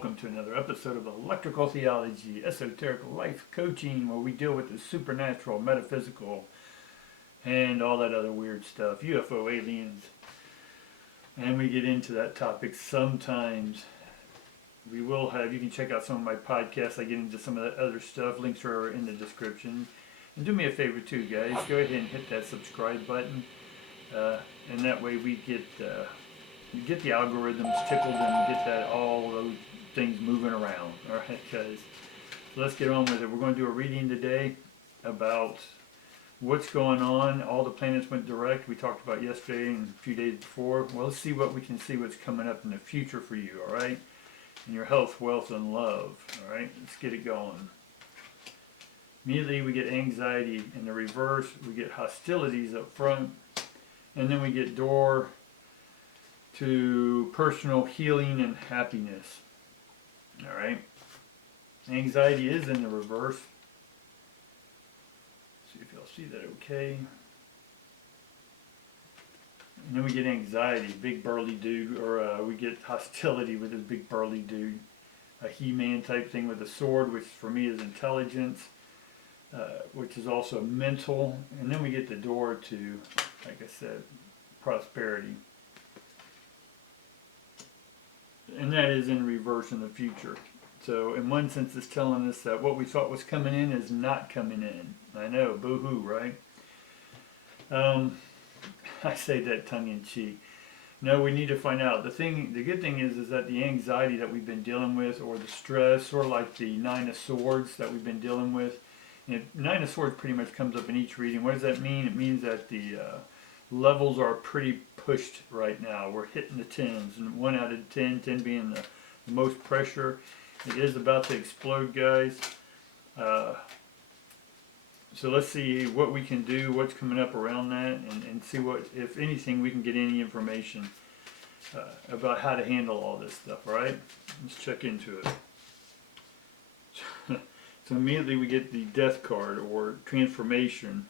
welcome to another episode of Electrical Theology, Esoteric Life Coaching, where we deal with the supernatural, metaphysical, and all that other weird stuff, UFO, aliens, and we get into that topic sometimes. We will have, you can check out some of my podcasts, I get into some of that other stuff, links are in the description. And do me a favor too, guys, go ahead and hit that subscribe button, and that way we get the algorithms tickled and get that all those things moving around. All right, guys. So let's get on with it. We're going to do a reading today about what's going on. All the planets went direct. We talked about yesterday and a few days before. Well, let's see what we can see what's coming up in the future for you. All right, in your health, wealth, and love. All right, let's get it going. Immediately we get anxiety in the reverse. We get hostilities up front, and then we get door to personal healing and happiness. Alright. Anxiety is in the reverse. See if y'all see that okay. And then we get anxiety, big burly dude, or we get hostility with this big burly dude. A He-Man type thing with a sword, which for me is intelligence, which is also mental. And then we get the door to, like I said, prosperity. And that is in reverse in the future. So in one sense it's telling us that what we thought was coming in is not coming in. I know, boo-hoo, right? I say that tongue-in-cheek. No, we need to find out. The good thing is that the anxiety that we've been dealing with, or the stress, or like the Nine of Swords that we've been dealing with. And Nine of Swords pretty much comes up in each reading. What does that mean? It means that the levels are pretty pushed right now. We're hitting the 10s, and 1 out of 10, 10 being the most pressure. It is about to explode, guys. So let's see what we can do, what's coming up around that, and see what, if anything, we can get any information about how to handle all this stuff, all right? Let's check into it. So immediately we get the Death card, or transformation.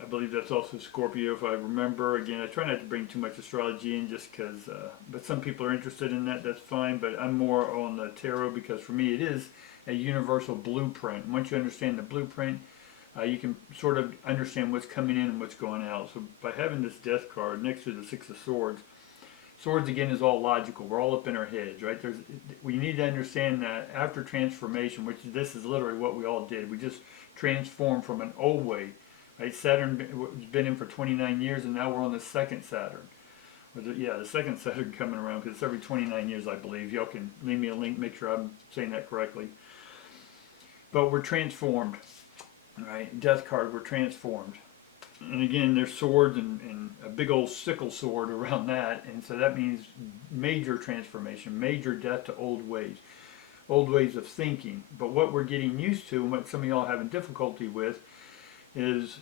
I believe that's also Scorpio, if I remember. Again, I try not to bring too much astrology in just because, but some people are interested in that, that's fine. But I'm more on the tarot because for me it is a universal blueprint. Once you understand the blueprint, you can sort of understand what's coming in and what's going out. So by having this Death card next to the Six of Swords, Swords again is all logical. We're all up in our heads, right? We need to understand that after transformation, which this is literally what we all did, we just transformed from an old way. Right, Saturn has been in for 29 years, and now we're on the second Saturn. The second Saturn coming around, because it's every 29 years, I believe. Y'all can leave me a link, make sure I'm saying that correctly. But we're transformed, right? Death card, we're transformed. And again, there's swords and a big old sickle sword around that, and so that means major transformation, major death to old ways of thinking. But what we're getting used to, and what some of y'all are having difficulty with, is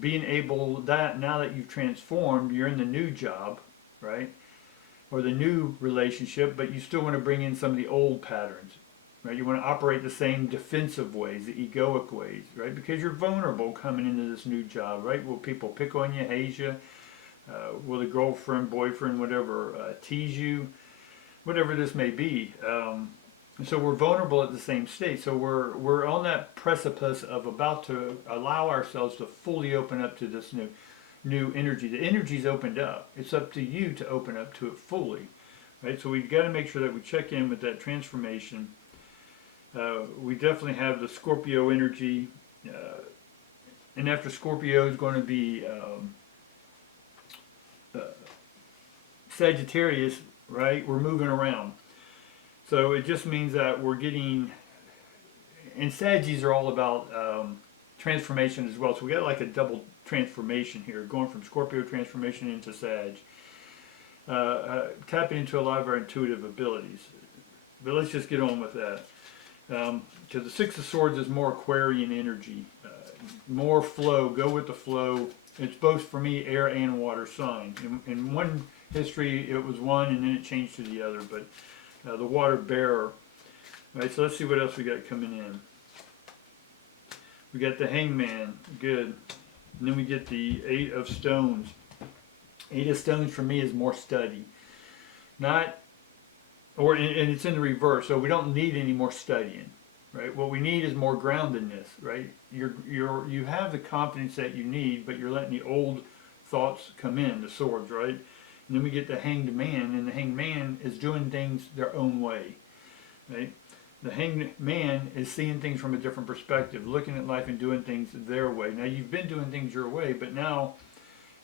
being able that now that you've transformed, you're in the new job, right? Or the new relationship, but you still want to bring in some of the old patterns, right? You want to operate the same defensive ways, the egoic ways, right? Because you're vulnerable coming into this new job, right? Will people pick on you, haze you? Will the girlfriend, boyfriend, whatever, tease you? Whatever this may be. So we're vulnerable at the same state. So we're on that precipice of about to allow ourselves to fully open up to this new energy. The energy's opened up. It's up to you to open up to it fully, right? So we've got to make sure that we check in with that transformation. We definitely have the Scorpio energy, and after Scorpio is going to be Sagittarius, right? We're moving around. So it just means that we're getting, and Saggies are all about transformation as well. So we got like a double transformation here, going from Scorpio transformation into Sag. Tapping into a lot of our intuitive abilities. But let's just get on with that. Because the Six of Swords is more Aquarian energy. More flow, go with the flow. It's both, for me, air and water sign. In one history it was one and then it changed to the other. But the water bearer. Right, so let's see what else we got coming in. We got the Hangman, good. And then we get the Eight of Stones. Eight of Stones for me is more study. Not and it's in the reverse. So we don't need any more studying, right? What we need is more groundedness, right? You have the confidence that you need, but you're letting the old thoughts come in, the swords, right? And then we get the hanged man, and the hanged man is doing things their own way, right? The hanged man is seeing things from a different perspective, looking at life and doing things their way. Now, you've been doing things your way, but now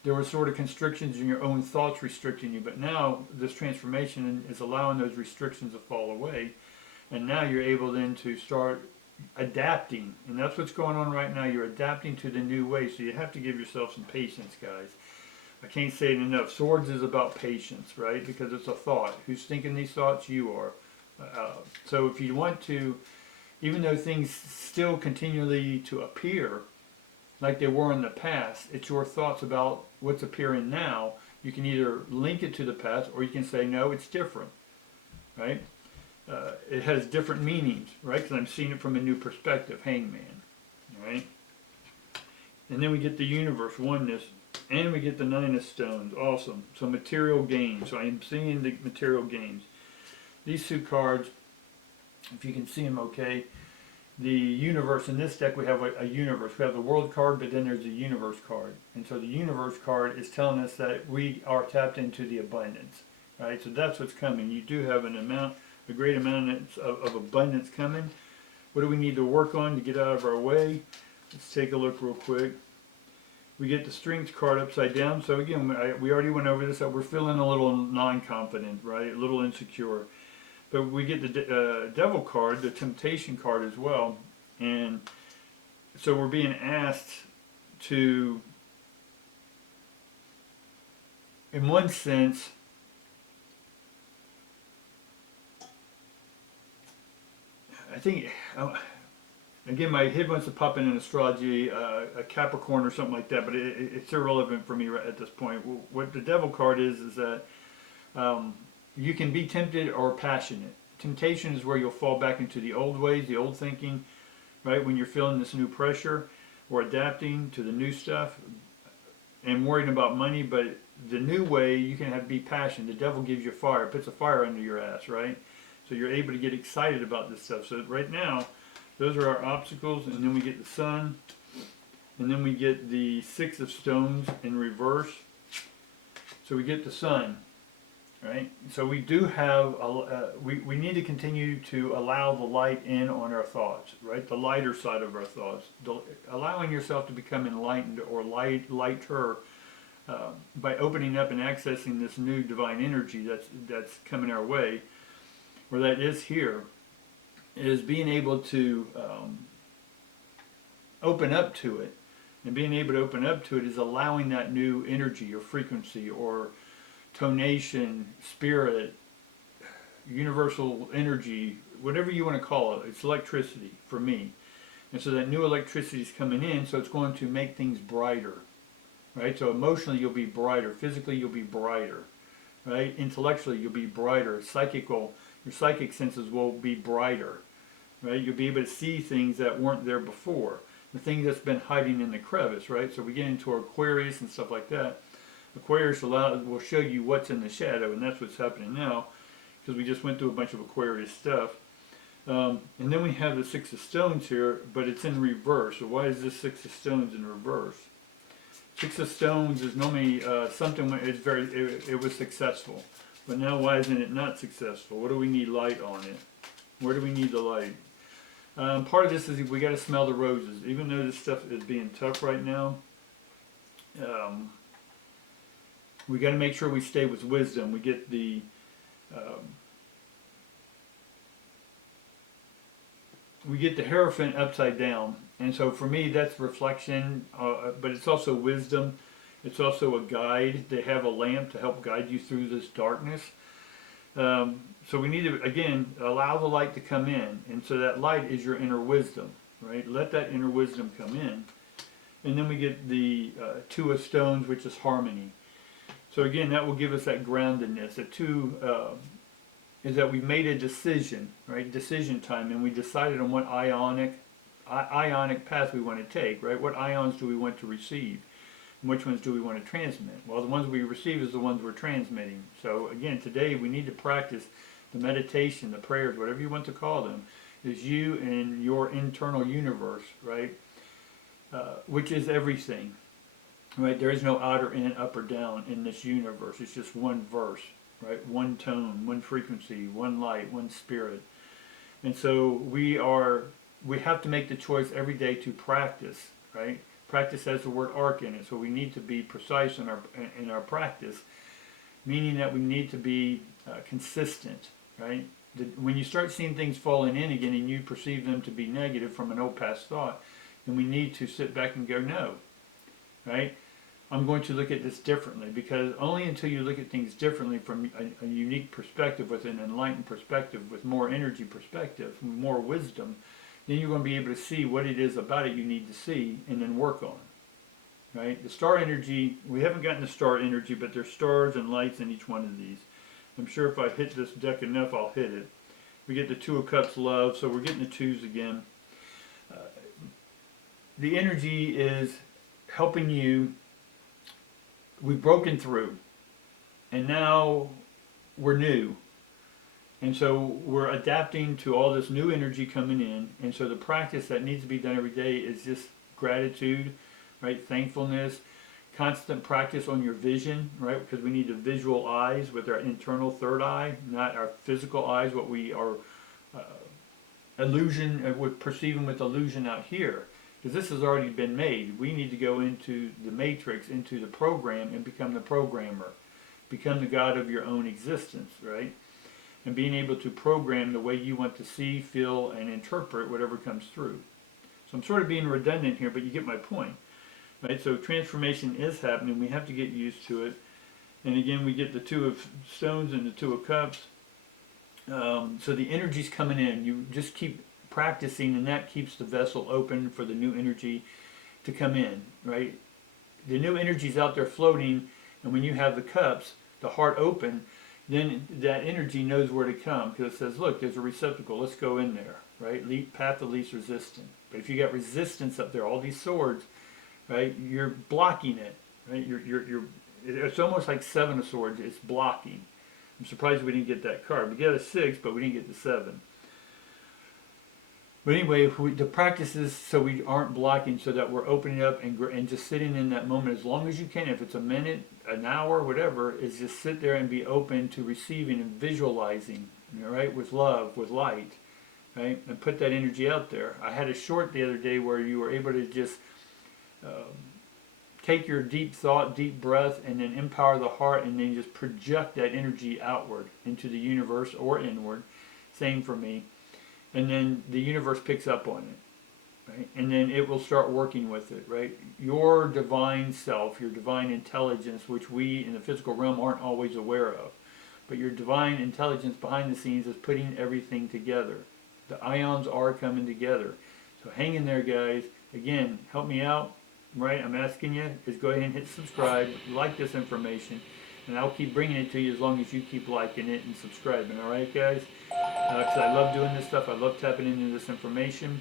there were sort of constrictions in your own thoughts restricting you. But now this transformation is allowing those restrictions to fall away. And now you're able then to start adapting. And that's what's going on right now. You're adapting to the new way. So you have to give yourself some patience, guys. I can't say it enough. Swords is about patience, right? Because it's a thought. Who's thinking these thoughts? You are. So if you want to, even though things still continually to appear like they were in the past, it's your thoughts about what's appearing now. You can either link it to the past, or you can say, no, it's different, right? It has different meanings, right? Because I'm seeing it from a new perspective, hangman, right? And then we get the universe, oneness, and we get the nine of stones, awesome. So material gains, so I am seeing the material gains. These two cards, if you can see them okay, the universe, in this deck we have a universe. We have the world card, but then there's a universe card. And so the universe card is telling us that we are tapped into the abundance, right? So that's what's coming. You do have a great amount of abundance coming. What do we need to work on to get out of our way? Let's take a look real quick. We get the strength card upside down. So again, we already went over this. We're feeling a little non-confident, right? A little insecure. But we get the devil card, the temptation card as well. And so we're being asked to, in one sense, I think, again, my head wants to pop in astrology, a Capricorn or something like that, but it's irrelevant for me right at this point. What the devil card is that you can be tempted or passionate. Temptation is where you'll fall back into the old ways, the old thinking, right? When you're feeling this new pressure or adapting to the new stuff and worrying about money. But the new way, you can be passionate. The devil gives you fire, puts a fire under your ass, right? So you're able to get excited about this stuff. So right now, those are our obstacles. And then we get the sun. And then we get the six of stones in reverse. So we get the sun. Right, so we do have we need to continue to allow the light in on our thoughts, right? The lighter side of our thoughts, allowing yourself to become enlightened or lighter by opening up and accessing this new divine energy that's coming our way, or that is here, is being able to open up to it, and being able to open up to it is allowing that new energy or frequency or tonation, spirit, universal energy, whatever you want to call it. It's electricity for me. And so that new electricity is coming in, so it's going to make things brighter, right? So emotionally you'll be brighter, physically you'll be brighter, right? Intellectually you'll be brighter, your psychic senses will be brighter, right? You'll be able to see things that weren't there before, the thing that's been hiding in the crevice, right? So we get into Aquarius and stuff like that. Aquarius will show you what's in the shadow, and that's what's happening now, because we just went through a bunch of Aquarius stuff. And then we have the six of stones here, but it's in reverse. So why is this six of stones in reverse? Six of stones is normally something it was successful, but now why isn't it not successful? What do we need light on it? Where do we need the light? Part of this is we got to smell the roses, even though this stuff is being tough right now. We got to make sure we stay with wisdom. We get the Hierophant upside down, and so for me that's reflection, but it's also wisdom. It's also a guide. They have a lamp to help guide you through this darkness. So we need to again allow the light to come in, and so that light is your inner wisdom, right? Let that inner wisdom come in, and then we get the two of stones, which is harmony. So again, that will give us that groundedness. The two is that we made a decision, right? Decision time, and we decided on what ionic path we want to take, right? What ions do we want to receive, and which ones do we want to transmit? Well, the ones we receive is the ones we're transmitting. So again, today we need to practice the meditation, the prayers, whatever you want to call them, is you and your internal universe, right? Which is everything, right? There is no outer in, up or down in this universe. It's just one verse, right? One tone, one frequency, one light, one spirit. And so we have to make the choice every day to practice, right? Practice has the word arc in it, so we need to be precise in our practice, meaning that we need to be consistent, right? When you start seeing things falling in again and you perceive them to be negative from an old past thought, then we need to sit back and go, no, right? I'm going to look at this differently, because only until you look at things differently from a unique perspective, with an enlightened perspective, with more energy perspective, more wisdom, then you're going to be able to see what it is about it you need to see and then work on. Right? The star energy, we haven't gotten the star energy, but there's stars and lights in each one of these. I'm sure if I hit this deck enough, I'll hit it. We get the Two of Cups, love, so we're getting the twos again. The energy is helping you. We've broken through, and now we're new. And so we're adapting to all this new energy coming in, and so the practice that needs to be done every day is just gratitude, right? Thankfulness, constant practice on your vision, right? Because we need the visual eyes with our internal third eye, not our physical eyes, what we are illusion, we're perceiving with illusion out here. Because this has already been made. We need to go into the matrix, into the program, and become the programmer. Become the God of your own existence, right? And being able to program the way you want to see, feel, and interpret whatever comes through. So I'm sort of being redundant here, but you get my point. Right? So transformation is happening. We have to get used to it. And again, we get the Two of Stones and the Two of Cups. So the energy's coming in. You just keep practicing, and that keeps the vessel open for the new energy to come in, right? The new energy's out there floating, and when you have the cups, the heart open, then that energy knows where to come, because it says, look, there's a receptacle, let's go in there, right? Path of least resistance. But if you got resistance up there, all these swords, right, you're blocking it, right? It's almost like Seven of Swords, it's blocking. I'm surprised we didn't get that card. We got a 6, but we didn't get the 7. But anyway, the practice is so we aren't blocking, so that we're opening up and just sitting in that moment as long as you can. If it's a minute, an hour, whatever, is just sit there and be open to receiving and visualizing, right, with love, with light, right, and put that energy out there. I had a short the other day where you were able to just take your deep thought, deep breath, and then empower the heart, and then just project that energy outward into the universe or inward. Same for me. And then the universe picks up on it, right? And then it will start working with it, right? Your divine self, your divine intelligence, which we in the physical realm aren't always aware of, but your divine intelligence behind the scenes is putting everything together. The ions are coming together. So hang in there, guys. Again, help me out, right? I'm asking you is go ahead and hit subscribe, like this information, and I'll keep bringing it to you as long as you keep liking it and subscribing, all right, guys? Because I love doing this stuff. I love tapping into this information,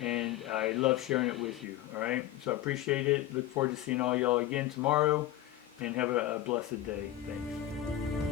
and I love sharing it with you, all right? So I appreciate it. Look forward to seeing all y'all again tomorrow, and have a blessed day. Thanks.